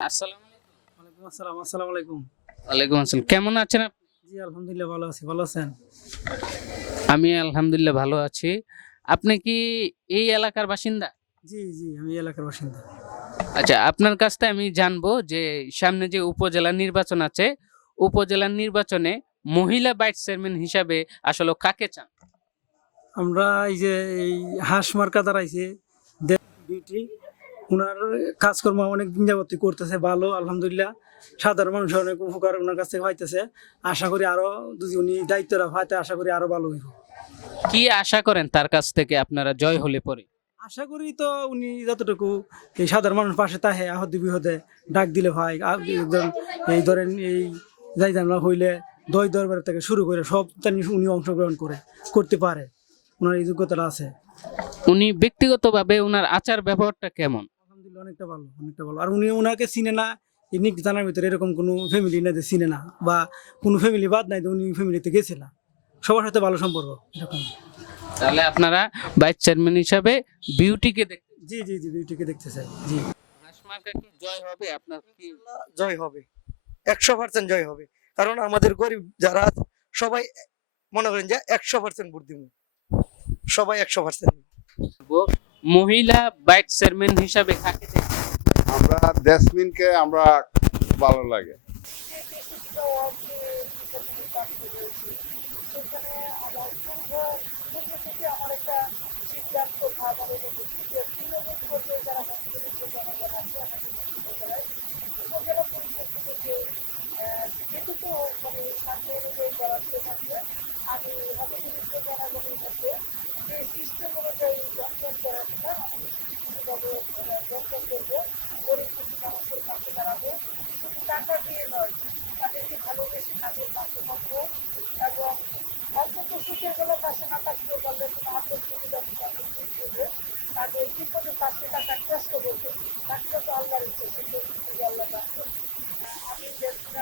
আসসালামু আলাইকুম। ওয়ালাইকুম আসসালাম আসসালামু আলাইকুম। ওয়ালাইকুম আসসালাম। কেমন আছেন আপনি? জি আলহামদুলিল্লাহ ভালো আছি। ভালো আছেন? আমি আলহামদুলিল্লাহ ভালো আছি। আপনি কি এই এলাকার বাসিন্দা? জি জি আমি এলাকার বাসিন্দা। আচ্ছা আপনার কাছ থেকে আমি জানব যে সামনে যে উপজেলা নির্বাচন আছে উপজেলা নির্বাচনে মহিলা ভাইস চেয়ারম্যান হিসাবে আসলে কাকে চান? আমরা এই যে এই হাঁস মার্কা দাঁড়াইছে বিউটি ওনার কাজকর্ম অনেক দিন যাবতীয় করতেছে ভালো আলহামদুলিল্লাহ। সাধারণ মানুষের অনেক উপকার ওনার কাছে থেকে পাইতেছে। আশা করি আরও যদি উনি দায়িত্বটা পাইতে আশা করি আরও ভালো হইব। কি আশা করেন তার কাছ থেকে আপনারা জয় হলে পরে? আশা করি তো উনি যতটুকু এই সাধারণ মানুষ পাশে তাহে আহত বিহদে ডাক দিলে আর একজন এই ধরেন এই যাই জানলা হইলে দই দরবার থেকে শুরু করে সব তানি উনি অংশগ্রহণ করে করতে পারে। ওনার এই যোগ্যতাটা আছে। উনি ব্যক্তিগতভাবে ওনার আচার ব্যবহারটা কেমন? আলহামদুলিল্লাহ অনেকটা ভালো অনেকটা ভালো। আর উনি ওনাকে চিনে না নিক জানার ভিতরে এরকম কোনো ফ্যামিলি নাই যে চিনে না বা কোনো ফ্যামিলি বাদ নাই যে উনি ফ্যামিলিতে গেছে না। সবার সাথে ভালো সম্পর্ক এরকম। তাহলে আপনারা ভাইস চেয়ারম্যান হিসাবে বিউটিকে দেখতে জি জি জি বিউটিকে দেখতে চাই জি। কি জয় হবে? আপনার কি জয় হবে। একশো পার্সেন্ট জয় হবে। কারণ আমাদের গরিব যারা সবাই মনে করেন যে একশো পার্সেন্ট ভোট দিব সবাই একশো পার্সেন্ট? মহিলা ভাইস চেয়ারম্যান হিসাবে কাকে আমরা জেসমিনকে আমরা ভালো লাগে।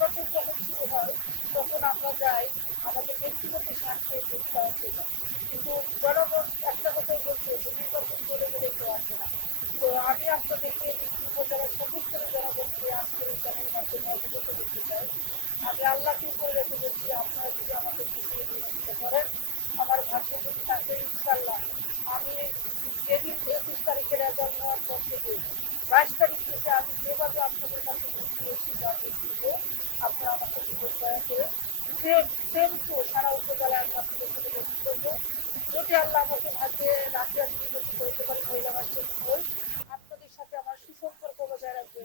নির্বাচন যখন শুরু হয় তখন আমরা যাই আমাদের ব্যক্তিগত স্বার্থে ভোট করার জন্য কিন্তু জনগণ একটা কথাই বলছে যে নির্বাচন করে গেলে কেউ আসে না। তো আমি আপনাদেরকে সেম সারা উপজেলায় আমি আপনাদের সাথে বসে যদি আল্লাহ আমাকে ভাগ্যে রাখে, আমি নির্বাচন করতে পারি মহিলা মাস্টার হই আপনাদের সাথে আমার সুসম্পর্ক বজায় রাখবে।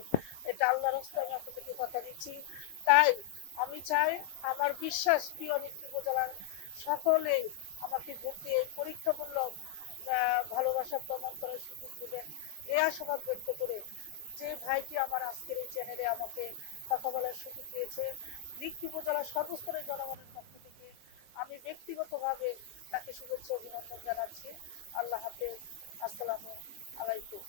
এটা আল্লাহ রাস্তায় আমি আপনাদেরকে কথা দিচ্ছি। তাই আমি চাই আমার বিশ্বাস প্রিয় নেত্রী উপজেলার সকলেই আমাকে ভোট দিয়ে পরীক্ষামূলক ভালোবাসা প্রমাণ করার সুযোগ দেবেন। এ আশাবাদ ব্যক্ত করে যে ভাইটি আমার আজকের এই চ্যানেলে আমাকে কথা বলার সুযোগ দিয়েছে। রিক্তি উপজেলার সর্বস্তরের জনগণের পক্ষ থেকে আমি ব্যক্তিগতভাবে তাকে শুভেচ্ছা অভিনন্দন জানাচ্ছি। আল্লাহ হাফেজ। আসসালামু আলাইকুম।